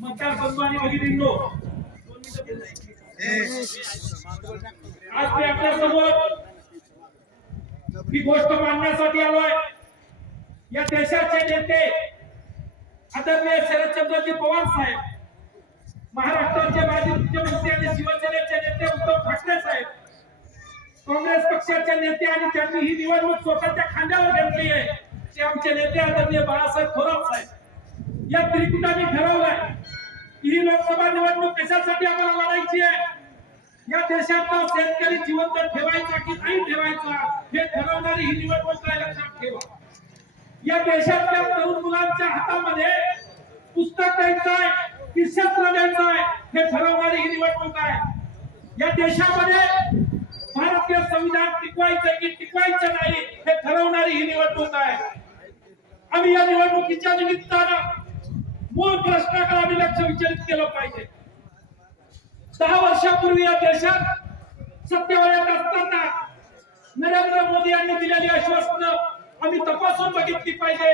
मतदार बंधू आणि भगिनींनो, आज मी आपल्या समोर ही गोष्ट मांडण्यासाठी आलोय। या देशाचे नेते आदरणीय शरदचंद्रजी पवार साहेब, महाराष्ट्राचे माजी मुख्यमंत्री आणि शिवसेनेचे नेते उद्धव ठाकरे साहेब, काँग्रेस पक्षाचे नेते आणि त्यांनी ही निवडणूक स्वतःच्या खांद्यावर घेतली आहे ते आमचे नेते आदरणीय बाळासाहेब थोरात साहेब। या त्रिकुटाने ठरवलंय ही लोकसभा निवडणूक कशासाठी आम्हाला लढायची आहे, या देशातला शेतकरी जिवंत ठेवायचा की नाही ठेवायचा हे ठरवणारी ही निवडणूक आहे, लक्षात ठेवा। या देशातल्या तरुण मुलांच्या हातामध्ये पुस्तक द्यायचं आहे की शस्त्र द्यायचं आहे हे ठरवणारी ही निवडणूक आहे। या देशामध्ये भारतीय संविधान टिकवायचं की टिकवायचं नाही हे ठरवणारी ही निवडणूक आहे। आम्ही या निवडणुकीच्या निमित्तानं मूळ प्रश्नाकडे आम्ही लक्ष विचलित केलं पाहिजे। 10 वर्षापूर्वी या देशात सत्तेवर येत असताना नरेंद्र मोदी यांनी दिलेली आश्वासनं आम्ही तपासून बघितली पाहिजे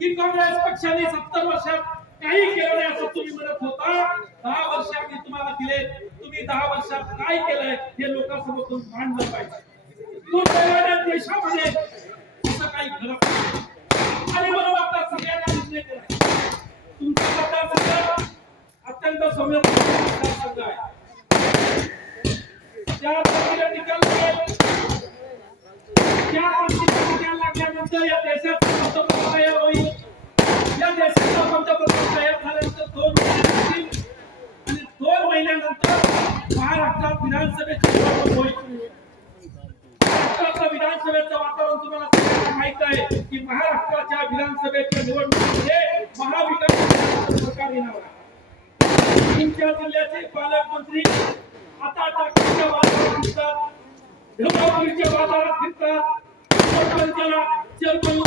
की काँग्रेस पक्षाने 70 वर्षात काही केलं नाही असं तुम्ही म्हणत होता। 10 वर्ष आम्ही तुम्हाला दिले, तुम्ही 10 वर्षात काय केलंय हे लोकांसमोर मांडलं पाहिजे। दुर्दैवाने देशामध्ये असं काही घडत नाही आणि म्हणून आता सगळ्यांना निर्णय करायचा। तुमचा मतदारसंघ अत्यंत संवेदनशील मतदारसंघ आहे। त्या पद्धतीने निकाल लागेल, त्या पद्धतीने निकाल लागल्यानंतर या देशात पंतप्रधान तयार होईल। या देशाचा पंतप्रधान तयार झाल्यानंतर 2 महिने आणि 2 महिन्यानंतर महाराष्ट्रात विधानसभेची निवडणूक होईल। महाराष्ट्राचं विधानसभेचं वातावरण तुम्हाला सगळ्यांना माहित आहे की महाराष्ट्राच्या विधानसभेच्या निवडणुकीमध्ये महाविकास आघाडीचं सरकार येणार आहे। तुमच्या जिल्ह्याचे पालकमंत्री आता टाकीच्या बाजारात फिरतात, ढगापुरीच्या बाजारात फिरतात, सरपंचाला चेअरमन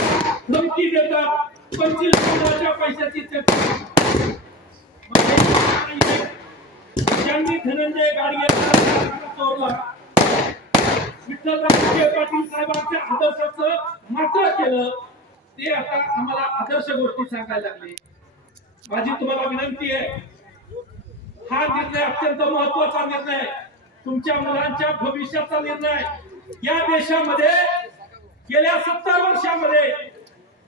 धमकी देतात, 25,000 पैशाची चर्चा। ज्यांनी धनंजय गाडगे चोरला, विठ्ठलराव पाटील साहेबांच्या आदर्शाचं मात्र केलं, ते आता आम्हाला आदर्श गोष्टी सांगायला लागले। माझी तुम्हाला विनंती आहे, हा निर्णय अत्यंत महत्त्वाचा निर्णय आहे, तुमच्या मुलांच्या भविष्याचा निर्णय। या देशामध्ये गेल्या 70 वर्षामध्ये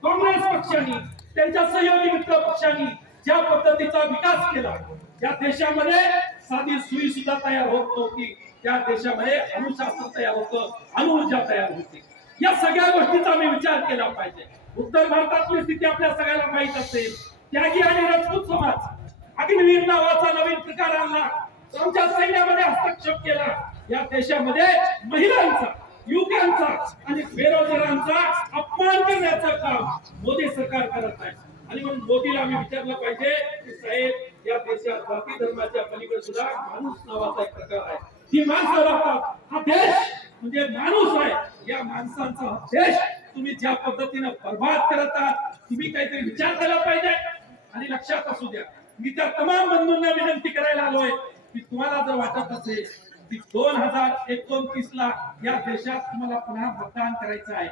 काँग्रेस पक्षाने त्यांच्या सहयोगी मित्र पक्षांनी ज्या पद्धतीचा विकास केला, या देशामध्ये साधी सुई सुद्धा तयार होत नव्हती, त्या देशामध्ये अणुशास्त्र तयार होतं, अणुऊर्जा तयार होती। या सगळ्या गोष्टीचा आम्ही विचार केला पाहिजे। उत्तर भारतातली स्थिती आपल्या सगळ्यांना माहित असेल, त्यागी आणि राजपूत समाज अग्निवीर नावाचा नवीन प्रकार आणला, आमच्या सैन्यामध्ये हस्तक्षेप केला। या देशामध्ये महिलांचा, युवकांचा आणि बेरोजगारांचा अपमान करण्याचं काम मोदी सरकार करत आहे। आणि म्हणून मोदीला आम्ही विचारलं पाहिजे की साहेब, या देशात जाती धर्माच्या पलीकडे सुद्धा माणूस नावाचा एक प्रकार आहे, ही माणसं राहतात, हा देश म्हणजे माणूस आहे। या माणसांचा देश तुम्ही ज्या पद्धतीने बर्बाद करत आहात, तुम्ही काहीतरी विचार केला पाहिजे। आणि लक्षात असू द्या, मी त्या तमाम बंधूंना विनंती करायला आलोय की तुम्हाला जर वाटत असेल की 2029 ला या देशात तुम्हाला पुन्हा मतदान करायचं आहे,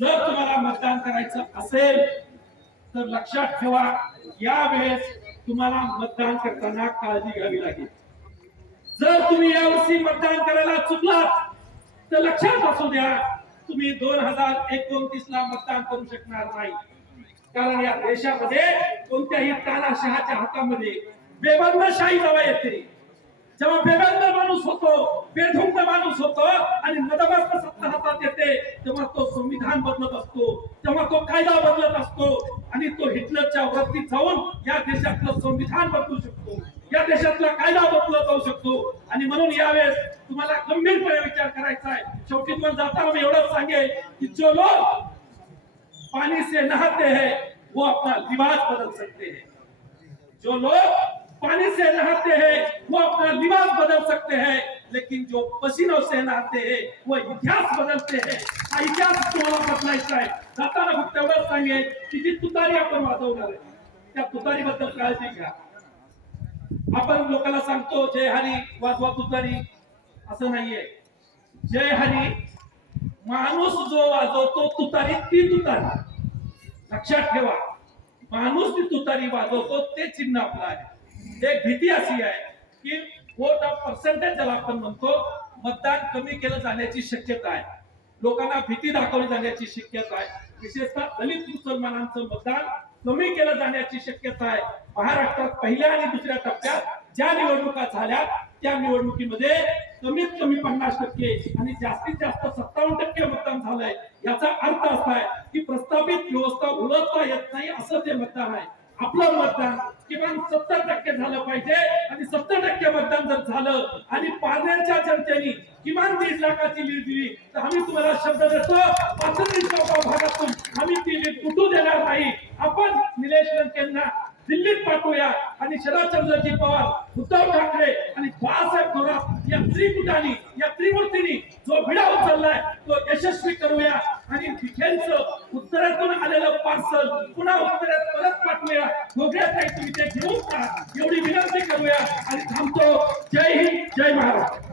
जर तुम्हाला मतदान करायचं असेल तर लक्षात ठेवा, यावेळेस तुम्हाला मतदान करताना काळजी घ्यावी लागेल। जर तुम्ही यावर्षी मतदान करायला चुकलात तर लक्षात असू द्या, तुम्ही 2029 ला मतदान करू शकणार नाही। कारण या देशामध्ये कोणत्याही तानाशहाच्या हातामध्ये बेबंदशाही जेव्हा येते, जेव्हा बेबंद माणूस होतो, बेढुंग माणूस होतो आणि मदमस्त सत्ता हातात येते, तेव्हा तो संविधान बदलत असतो, तेव्हा तो कायदा बदलत असतो आणि तो हिटलरच्या वरती जाऊन या देशातलं संविधान बदलू शकतो, या देशातला कायदा बदलला जाऊ शकतो। आणि म्हणून यावेळेस तुम्हाला गंभीरपणे विचार करायचा आहे। शेवटी पण जाताना मी एवढंच सांगेन की जो लोग पानी से नहाते हैं वो अपना लिबास बदल सकते हैं, जो लोग पानी से नहाते हैं वो अपना लिबास बदल सकते हैं, लेकिन जो पसीनों से नहाते हैं वो इतिहास बदलते हैं। हा इतिहास तुम्हाला बदलायचा आहे। जाताना फक्त एवढंच सांगेन की जी तुतारी आपण वाजवणार आहे त्या तुतारीबद्दल काळजी घ्या। आपण लोकांना सांगतो जय हरी वाजवा तुतारी, असं नाहीये। जय हरी माणूस जो वाजवतो तुतारी, ती तुतारी लक्षात ठेवा। माणूस ती तुतारी वाजवतो ते चिन्ह आपलं आहे. एक भीती अशी आहे की वोट ऑफ पर्सेंटेज ज्याला आपण म्हणतो, मतदान कमी केलं जाण्याची शक्यता आहे. लोकांना भीती दाखवली जाण्याची शक्यता आहे. विशेषतः दलित मुसलमानांचं मतदान कमी केलं जाण्याची शक्यता आहे. महाराष्ट्रात पहिल्या आणि दुसऱ्या टप्प्यात ज्या निवडणुका झाल्या त्या निवडणुकीमध्ये कमीत कमी 50% आणि जास्तीत जास्त 57% मतदान झालंय. याचा अर्थ असा आहे की प्रस्तावित व्यवस्था उलटता येत नाही असं ते मतदान आहे. आपलं मतदान किमान 70% झालं पाहिजे आणि 70% मतदान जर झालं आणि पारनेरच्या जनतेने किमान 1.5 लाखाची लीड दिली तर आम्ही तुम्हाला शब्द देतो, पाथर्डी चौका भागातून आम्ही ती लीड तुटू देणार नाही. आपण निलेश लंकेंना दिल्लीत पाठवूया आणि शरदचंद्रजी पवार, उद्धव ठाकरे आणि बाळासाहेब थोरात या त्रिकुटांनी, या त्रिमूर्तींनी जो भिडा उचललाय तो यशस्वी करूया आणि विखेंचं उत्तरेतून आलेलं पार्सल पुन्हा उत्तरेत परत पाठवूया. दोघे काही तुम्ही ते घेऊन जा एवढी विनंती करूया आणि थांबतो. जय हिंद, जय महाराष्ट्र.